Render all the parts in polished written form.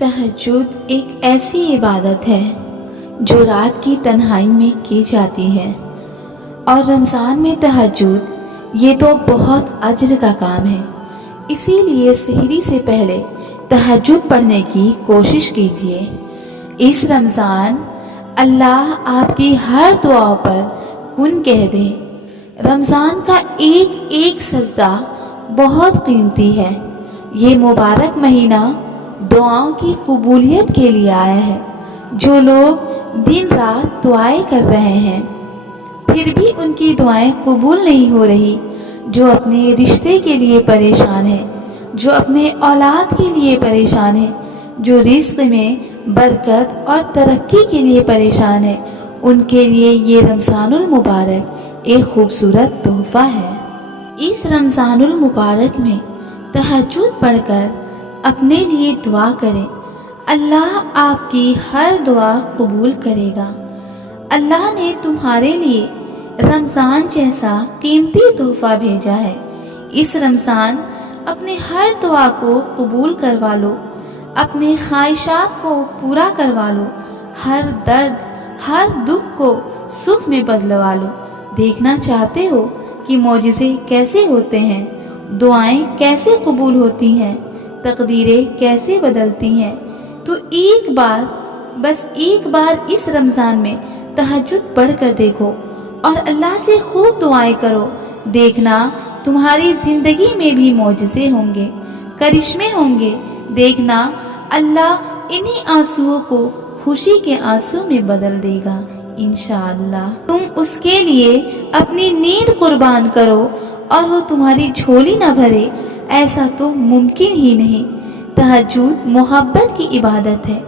तहज्जुद एक ऐसी इबादत है जो रात की तन्हाई में की जाती है और रमज़ान में तहज्जुद ये तो बहुत अज्र का काम है। इसीलिए सहरी से पहले तहज्जुद पढ़ने की कोशिश कीजिए। इस रमज़ान अल्लाह आपकी हर दुआओं पर कुन कह दे। रमज़ान का एक एक सजदा बहुत कीमती है। ये मुबारक महीना दुआओं की कबूलियत के लिए आया है। जो लोग दिन रात दुआएं कर रहे हैं फिर भी उनकी दुआएं कबूल नहीं हो रही, जो अपने रिश्ते के लिए परेशान है, जो अपने औलाद के लिए परेशान है, जो रिज़्क़ में बरकत और तरक्की के लिए परेशान है, उनके लिए ये रमज़ानुल मुबारक एक खूबसूरत तोहफ़ा है। इस रमज़ानुल मुबारक में तहज्जुद पढ़कर अपने लिए दुआ करें। अल्लाह आपकी हर दुआ कबूल करेगा। अल्लाह ने तुम्हारे लिए रमज़ान जैसा कीमती तोहफ़ा भेजा है। इस रमज़ान अपने हर दुआ को कबूल करवा लो, अपने ख्वाहिशात को पूरा करवा लो, हर दर्द हर दुख को सुख में बदलवा लो। देखना चाहते हो कि मौजिज़े कैसे होते हैं, दुआएं कैसे कबूल होती हैं, तकदीरें कैसे बदलती हैं, तो एक बार बस एक बार इस रमज़ान में तहज्जुद पढ़ कर देखो और अल्लाह से खूब दुआएं करो। देखना तुम्हारी ज़िंदगी में भी मौजिज़े होंगे, करिश्मे होंगे। देखना अल्लाह इन्हीं आंसुओं को खुशी के आंसू में बदल देगा इंशाअल्लाह। तुम उसके लिए अपनी नींद कुर्बान करो और वो तुम्हारी झोली न भरे, ऐसा तो मुमकिन ही नहीं। तहज्जुद मोहब्बत की इबादत है।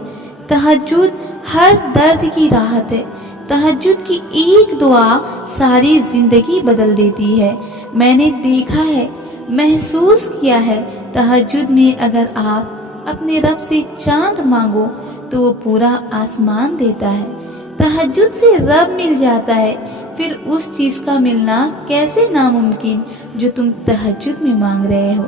तहज्जुद हर दर्द की राहत है। तहज्जुद की एक दुआ सारी ज़िंदगी बदल देती है। मैंने देखा है, महसूस किया है। तहज्जुद में अगर आप अपने रब से चांद मांगो तो वो पूरा आसमान देता है। तहज्जुद से रब मिल जाता है, फिर उस चीज़ का मिलना कैसे नामुमकिन जो तुम तहज्जुद में मांग रहे हो।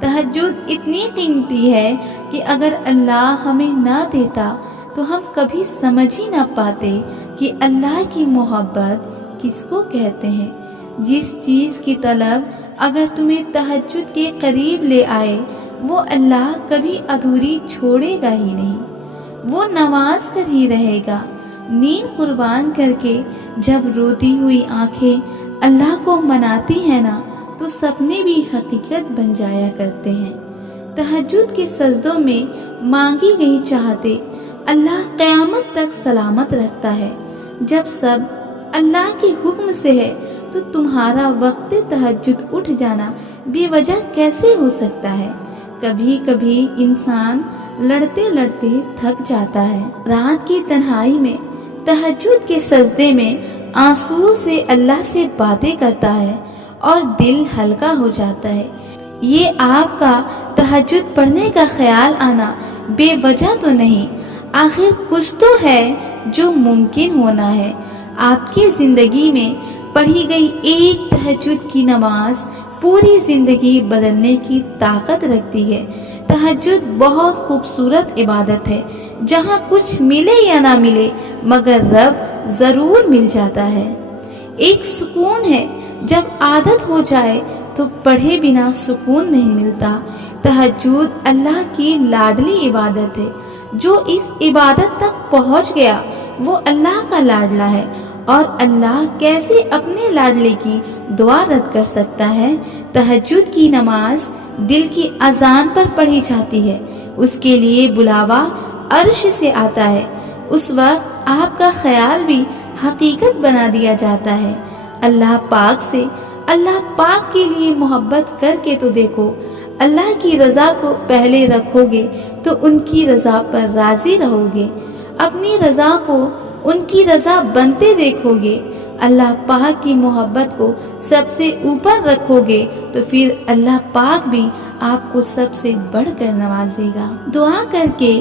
तहज्जुद इतनी कीमती है कि अगर अल्लाह हमें ना देता तो हम कभी समझ ही ना पाते कि अल्लाह की मोहब्बत किसको कहते हैं। जिस चीज़ की तलब अगर तुम्हें तहज्जुद के करीब ले आए वो अल्लाह कभी अधूरी छोड़ेगा ही नहीं। वो नवाज कर ही रहेगा। नींद कुर्बान करके जब रोती हुई आंखें अल्लाह को मनाती हैं ना, तो सपने भी हकीकत बन जाया करते हैं। तहज्जुद के सजदों में मांगी गई चाहते अल्लाह क़यामत तक सलामत रखता है। जब सब अल्लाह के हुक्म से है तो तुम्हारा वक्त तहज्जुद उठ जाना बेवजह कैसे हो सकता है। कभी कभी इंसान लड़ते लड़ते थक जाता है। रात की तन्हाई में तहज्जुद के सजदे में आंसुओं से अल्लाह से बातें करता है और दिल हल्का हो जाता है। ये आपका तहज्जुद पढ़ने का ख्याल आना बेवजह तो नहीं, आखिर कुछ तो है जो मुमकिन होना है। आपकी ज़िंदगी में पढ़ी गई एक तहज्जुद की नमाज पूरी ज़िंदगी बदलने की ताकत रखती है। तहज्जुद बहुत खूबसूरत इबादत है जहाँ कुछ मिले या ना मिले मगर रब ज़रूर मिल जाता है। एक सुकून है जब आदत हो जाए तो पढ़े बिना सुकून नहीं मिलता। तहज्जुद अल्लाह की लाडली इबादत है। जो इस इबादत तक पहुँच गया वो अल्लाह का लाडला है, और अल्लाह कैसे अपने लाडले की दुआ रद्द कर सकता है। तहज्जुद की नमाज दिल की अजान पर पढ़ी जाती है। उसके लिए बुलावा अर्श से आता है। उस वक्त आपका ख्याल भी हकीकत बना दिया जाता है। अल्लाह पाक से अल्लाह पाक के लिए मोहब्बत करके तो देखो। अल्लाह की रज़ा को पहले रखोगे तो उनकी रज़ा पर राज़ी रहोगे। अपनी रज़ा को उनकी रज़ा बनते देखोगे। अल्लाह पाक की मोहब्बत को सबसे ऊपर रखोगे तो फिर अल्लाह पाक भी आपको सबसे बढ़कर नवाजेगा। दुआ करके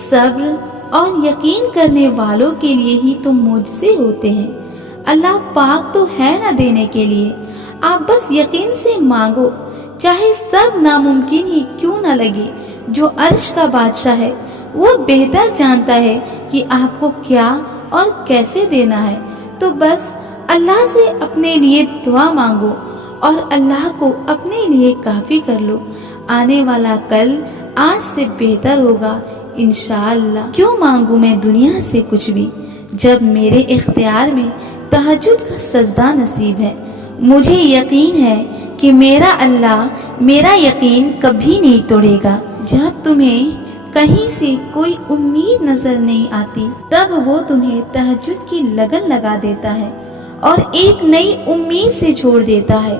सब्र और यकीन करने वालों के लिए ही तो मौजज़े होते हैं। अल्लाह पाक तो है ना देने के लिए, आप बस यकीन से मांगो, चाहे सब नामुमकिन ही क्यों ना लगे। जो अर्श का बादशाह है وہ بہتر جانتا ہے کہ آپ کو کیا اور کیسے دینا ہے۔ تو بس اللہ سے اپنے لیے دعا مانگو اور اللہ کو اپنے لیے کافی کر لو۔ آنے والا کل آج سے بہتر ہوگا انشاءاللہ۔ کیوں مانگوں میں دنیا سے کچھ بھی جب میرے اختیار میں تہجد کا سجدہ نصیب ہے۔ مجھے یقین ہے کہ میرا اللہ میرا یقین کبھی نہیں توڑے گا۔ جب تمہیں کہیں سے کوئی امید نظر نہیں آتی تب وہ تمہیں تہجد کی لگن لگا دیتا ہے اور ایک نئی امید سے چھوڑ دیتا ہے،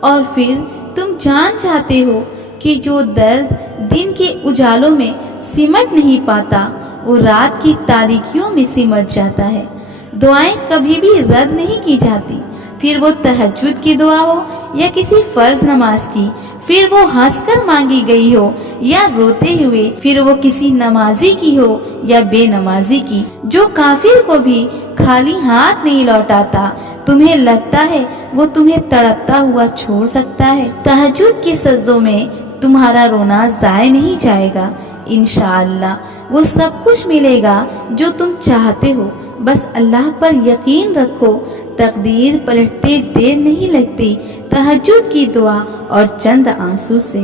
اور پھر تم جان جاتے ہو کہ جو درد دن کے اجالوں میں سمٹ نہیں پاتا وہ رات کی تاریکیوں میں سمٹ جاتا ہے۔ دعائیں کبھی بھی رد نہیں کی جاتی، پھر وہ تہجد کی دعا ہو یا کسی فرض نماز کی، پھر وہ ہنس کر مانگی گئی ہو یا روتے ہوئے، پھر وہ کسی نمازی کی ہو یا بے نمازی کی۔ جو کافر کو بھی خالی ہاتھ نہیں لوٹاتا، تمہیں لگتا ہے وہ تمہیں تڑپتا ہوا چھوڑ سکتا ہے؟ تہجد کے سجدوں میں تمہارا رونا ضائع نہیں جائے گا، انشاءاللہ وہ سب کچھ ملے گا جو تم چاہتے ہو۔ بس اللہ پر یقین رکھو، تقدیر پلٹتے دیر نہیں لگتی تہجد کی دعا اور چند آنسو سے۔